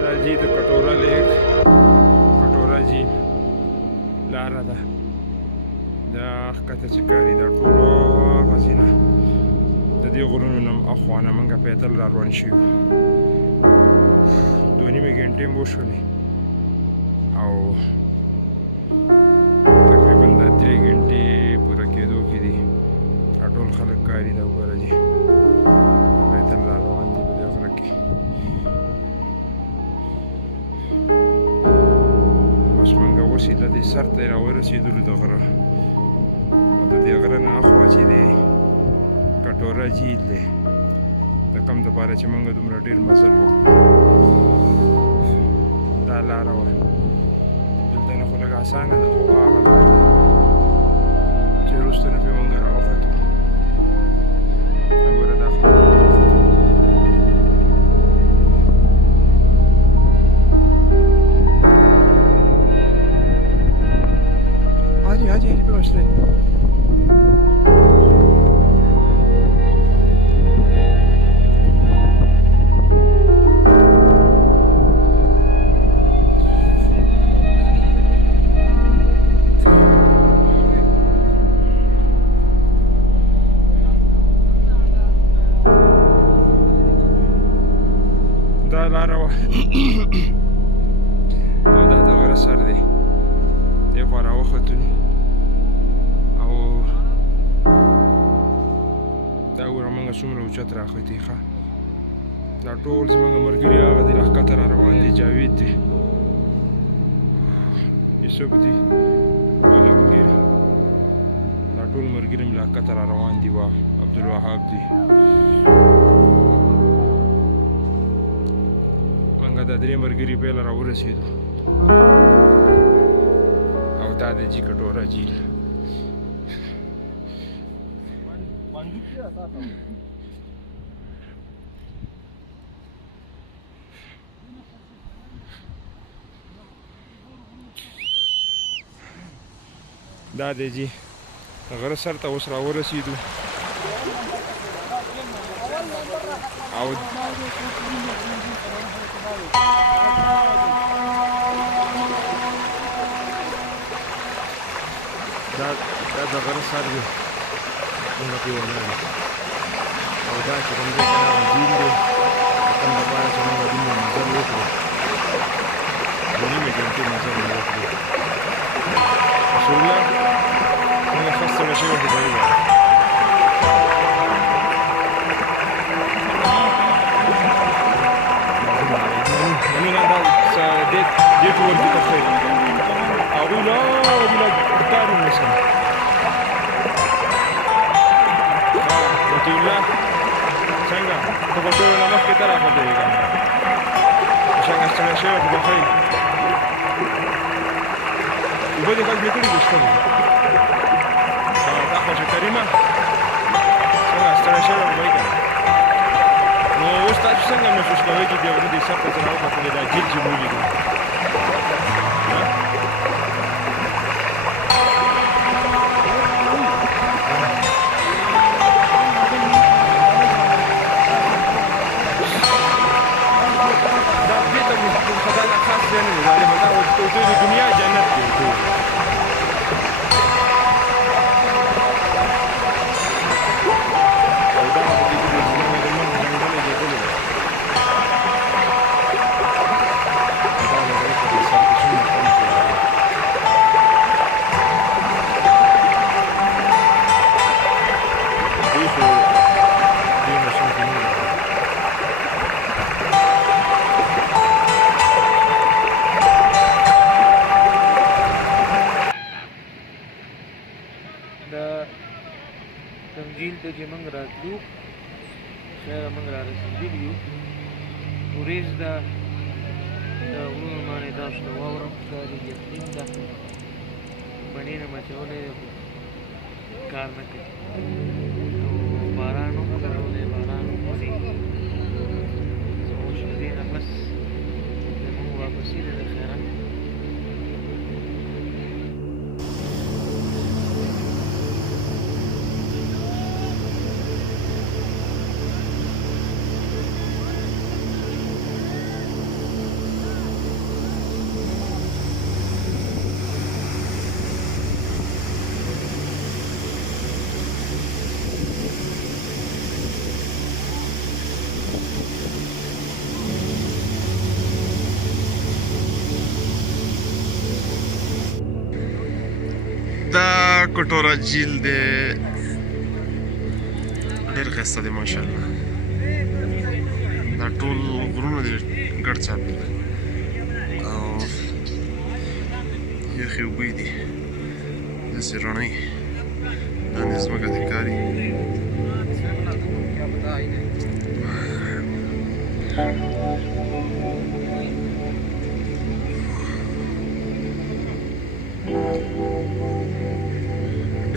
دا جی د کټوره لیک کټوره جی لاره ده دا ښکته چې کاري دا ټوله غزینه د دې غرونو نه اخوانه موږ پیدل را روان شوي 2.5 ګنټې مو وشولې او تقریبا د 3 ګنټې پوره کېدو کې دي دا ټول خلک کاري دا وګوره جي پیدل را روان دي په دې غره کې اوس موږ اوس د دې سر ته راورسېدلو د غره او د دې غره نه اخوا چې دی کټوره جهیل دی د کوم دپاره چې موږ دومره ډېر مزل وکړو دا لاره وه دلته نه خو لږ اسانه ده خو هغه لاره ده چې وروسته نه پرې موږ راوختو دا ګوره دا حاجی پې مشته دا لاره وه او دا د غره سر دی دې خوا راوختلو او دا ګوره موږ څومره اوچت راختي ښه دا ټول زموږ ملګري هغه دي راښکته را روان دي جاوید دی یوسف دی عالمګیر دا ټول ملګري مې راښکته را روان دي عبدالوهاب دی موږ دا درې ملګري بیله راورسېدو او دا د جي کټوره جهیل دا دی جی غره سر ته اوس راورسېدو او دا د غره سر دی موږ پرې ولاړ یو او دا چې کوم ځای کې هغه جهیل دی د کوم دپاره چې موږ دومره مزل وکړو 2.5 ګنټې مزل مو وکړو رسول الله موږ ښه ستړي شوي خو ډېر وو مننه دا دې ټول کې تخیل هغوی لا دارو نشم الله څنګه ته په ټول نه مخکې ته راغلی یې کنه څنګه ستړی شوی خو به ښه یې اوبه دې کلکې کړي دي شته دي دا خوشې کریمه څنګه ستړی شوی خو به یې کنه نو اوس تاسو څنګه محسوس کوئ چې دې غره دې سر ته چې راوختلې دا جهیل چې مو ولیدو دنیا جنت دی جهیل ته چې موږ راتلو شاید موږ را رسېدلي یو وریځ ده د غرونو باندې تاسو ته واوره ښکاري یقین ده مڼې نه مچولی دی خو کار نه کوي نو باران هم راغلی باران هم ورېږي زموږ له دې نه بس زموږ واپسي ده د خیره کټورا جیل دی ډېر ښایسته دی ماشاءالله دا ټول غرونه دي ګډ چاپېره او یخې اوبه دي داسې رڼۍ لاندې ځمکه دې ښکاري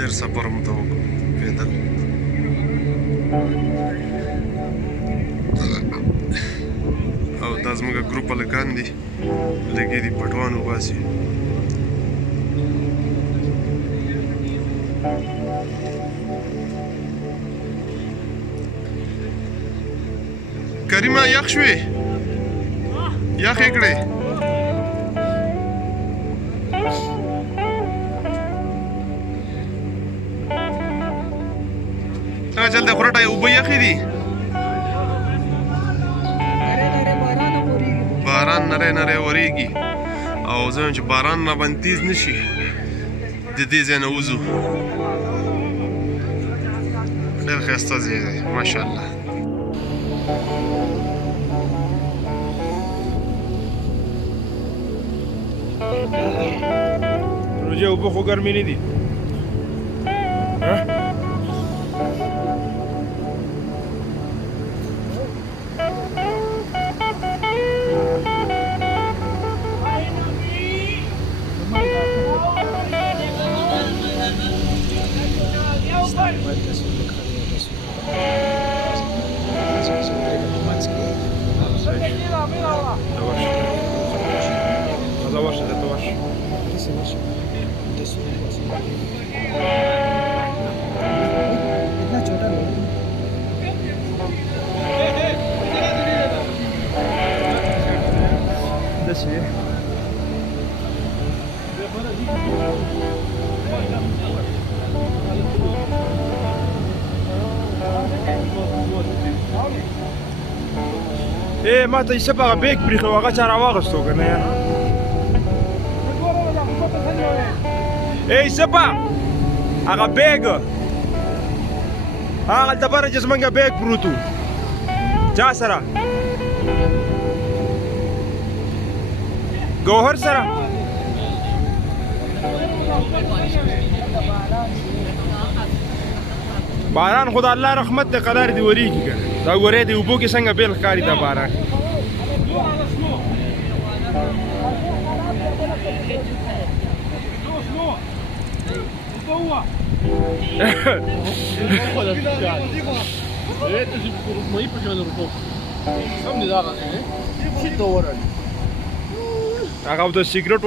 ډېر سفر مو ته وکړو پیدل او دا زموږ ګروپ هلکان دي لږې دي پټوان وباسي کریمه یخ شوې یخ یې کړې چل دی خوراټه اوبه یخې دي باران نری نری ورېږي او زه وایم چې باران راباندې تیز نه شي د دې ځای نه وځو ډېر ښایسته ځای دی ماشاءالله روژه اوبه خو ګرمې نه دي इतना छोटा लोग ए ما ته یې په بیگ پرېښی و هغه چا راواغېستو که نه یاره ای سپا هغه بیگ هغلته بره چې زمونږ بیگ پروت و چا سره ګوهر سره باران خو د الله رحمت دی قدر دې ورېږي که دا ګورې د اوبو کې څنګه بیل ښکاري دا باران هغه د سیګرټ